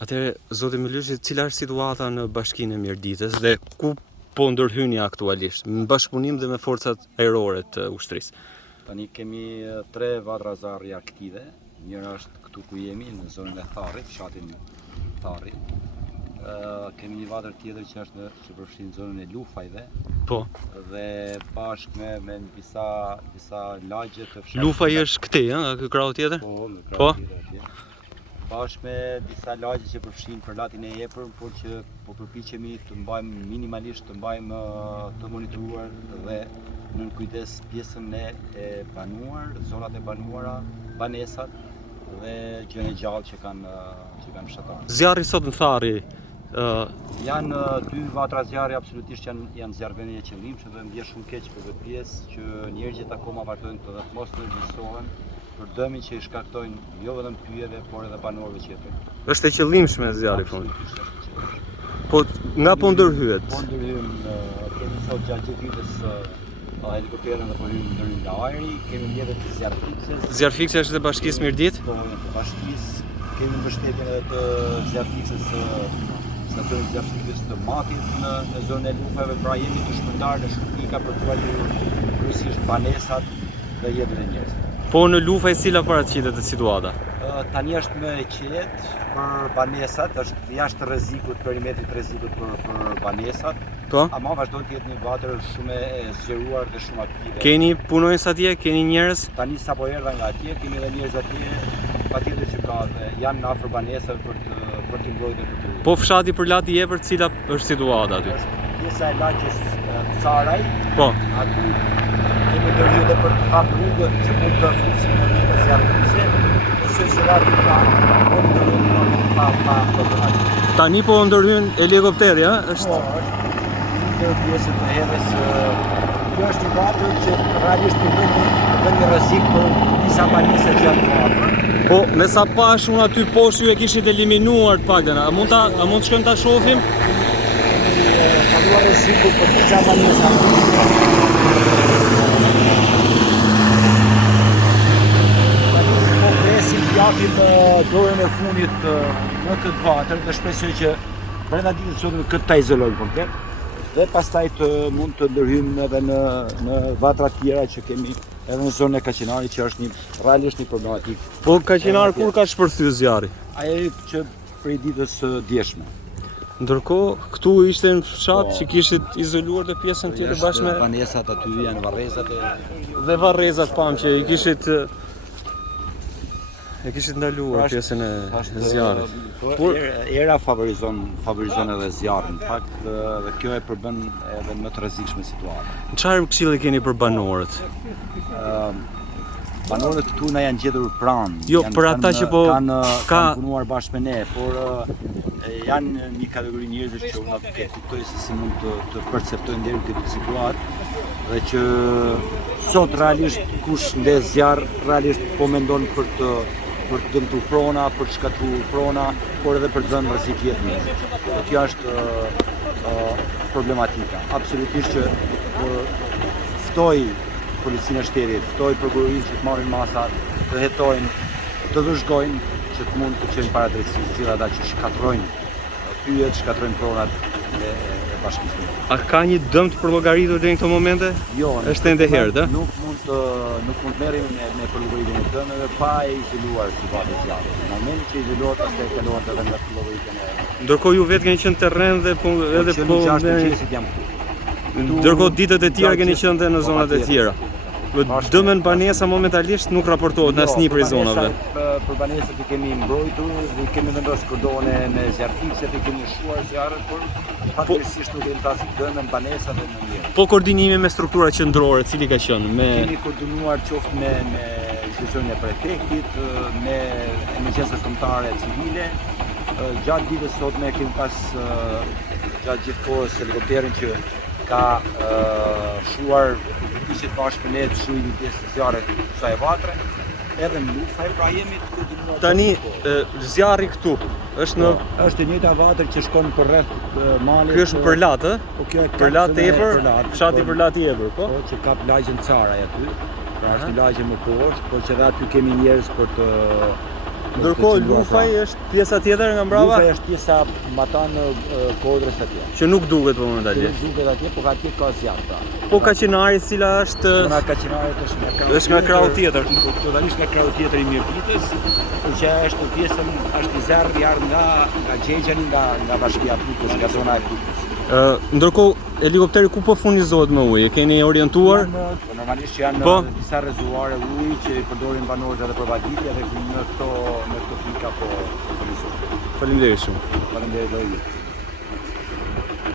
Atëherë, zoti Milyshi, cila është situata në Bashkinë e Mirditës dhe ku po ndërhyni aktualisht, në bashkëpunim dhe me forcat ajrore të ushtrisë? Tani kemi 3 vatra zjarri aktive. Njëra është këtu ku jemi, në zonën e Tharrit, fshatin Tharri. Kemi një vatër tjetër që është që përfshin zonën e Lufajve. Po. Dhe bashkë me disa lagje të fshatit. Lufaj është këtej, nga ky krau tjetër? Po, në krau tjetër atje. Bashkë me disa lagje që përfshin përlatin e Epër, por që po përpiqemi të mbajmë minimalisht, të mbajmë të monitoruar dhe në kujdes pjesën e banuar, zonat e banuara, banesat dhe gjën e gjallë që kanë fshatarë. Zjarri sot në Tharri, janë 2 vatra zjarri absolutisht janë zjarrvënie e qëllimshme dhe më vjen shumë keq për këtë pjesë që njerëzit akoma vazhdojnë të mos të regjistohen për dëmin që i shkaktojnë jo vetëm pyjeve, por edhe banorëve tjetër. Është e qëllimshme zjarri fund. Po nga po ndërhyet? Po ndërhyem, kemi sot gjatë gjithë ditës helikopterën dhe po ndërhyem nga ajri, kemi mjetet të zjarrfikses. Zjarrfikse është dhe Bashkisë Mirditë? Po, të bashkisë, kemi mbështetjen edhe të zjarrfikses stacionit zjarrfikses të Matit në zonën e Lufajve, pra jemi të shpërndarë në shumë pika për të ruajtur kryesisht banesat dhe jetën e njerëzve. Po në Lufaj cila paraqitet situata? Tani është më e qetë për banesat, është jashtë rrezikut, perimetrit rrezikut për banesat. Po? Ama vazhdon të jetë një vatër shumë e zgjeruar dhe shumë aktive. Keni punonjës atje, keni njerëz? Tani sapo erdha nga atje, kemi edhe njerëz atje, patjetër që ka dhe janë afër banesave për të mbrojtur këtu. Po fshati përlati i Epër, cila është situata aty? Është pjesa e lagjes Caraj. Po. Aty kemi ndërhyrë edhe për të hapur rrugën që mund të funksionojë në zjarrfikse. Tani po ndërhyn helikopteri, ha? Është një pjesë të herës. Kjo është një vatër që realisht bën një rrezik për disa banese që janë afër. Po, me sa pash unë aty poshtë ju e kishit eliminuar të paktën. A mund të shkojmë ta shohim? Kaluar rrezikun për disa banesa. Japim dorën e fundit në këtë vatër dhe shpresoj që brenda ditës sot këtë ta izolojmë komplet dhe pastaj mund të ndërhyjmë edhe në vatra tjera që kemi edhe në zonën e Kaqinarit që është realisht një problematik. Po Kaqinar kur ka shpërthyer zjarri? Ai që prej ditës djeshme. Ndërkohë këtu ishte në fshat që kishit izoluar të pjesën tjetër bashkë me banesat aty janë varrezat dhe varrezat pam që i kishit ndaluar pjesën e zjarrit. Por era favorizon edhe zjarrin. Në fakt dhe kjo e përbën edhe më të rrezikshme situatën. Çfarë këshilli keni për banorët? Banorët këtu na janë gjetur pranë. Jo, për ata që po kanë punuar bashkë me ne, por janë një kategori njerëzish që unë kuptoj se si mund të perceptojnë deri këtë situatë dhe që sot realisht kush ndes zjarr realisht po mendon për të dëmtuar prona, për të shkatruar prona, por edhe për të dhënë rrezik jetës njerëzve. Kjo është problematika. Absolutisht që ftoj policinë e shtetit, ftoj prokurorinë që të marrin masa, të hetojnë, të vëzhgojnë që të mund të çojnë para drejtësisë gjithë ata që shkatrojnë pyjet, shkatrojnë pronat e bashkisë. A ka një dëm të përllogaritur deri në këto momente? Jo, është ende herët, nuk mund të merrem me përllogaritur në dëmeve pa e izoluar situatë e zjarrit. Në momentin që izolohet pastaj kalohet edhe në përllogaritin e. Ndërkohë ju vetë keni qenë terren dhe edhe po qesit jam këtu. Ndërkohë ditët e tjera keni qenë në zonat e tjera. Dëmën banesa momentalisht nuk raportohet në asnjë prej zonave. Për banesat i kemi mbrojtur dhe kemi vendosur kordonin me zjarrfikse, i kemi shuar zjarrin, por faktikisht nuk kemi pasur dëmën banesat dhe në mirë. Po koordinimi me struktura qendrore, cili ka qenë? Kemi koordinuar qoftë me institucionin e prefektit, me emergjencën kombëtare civile. Gjatë ditës sot ne kemi pas gjatë gjithë kohës helikopterin që ka shuar ishit bashkë me ne të shuaj një pjesë të zjarrit kësaj vatre, edhe në Lufaj, pra jemi të koordinuar. Tani zjarri këtu është e njëjta vatër që shkon për rreth malit. Ky është përlat, ë? Po kjo e përlat e Epër, fshati përlat i Epër, po? Po që kap lagjen Caraj aty. Pra është një lagje më poshtë, por që edhe aty kemi njerëz për të Ndërkohë lufaj është pjesa tjetër nga mbrapa Lufaj është pjesa matan kodrës atje. që nuk duket momentalisht. Nuk duket atje, po atje ka zjarr pra. Po kaçinari cila është Zona e Kaçinarit është nga krau tjetër. Totalisht nga krau tjetër i Mirditës, që është pjesën është i zjarr i ardhur nga Gjegjani, nga bashkia Pukës, nga zona e Pukës. Ndërkohë helikopteri ku po furnizohet me ujë? Keni orientuar? Normalisht që janë Po? disa rezervuare uji që i përdorin banorët edhe për vaditje dhe në këto pika po furnizohen. Faleminderit shumë. Faleminderit.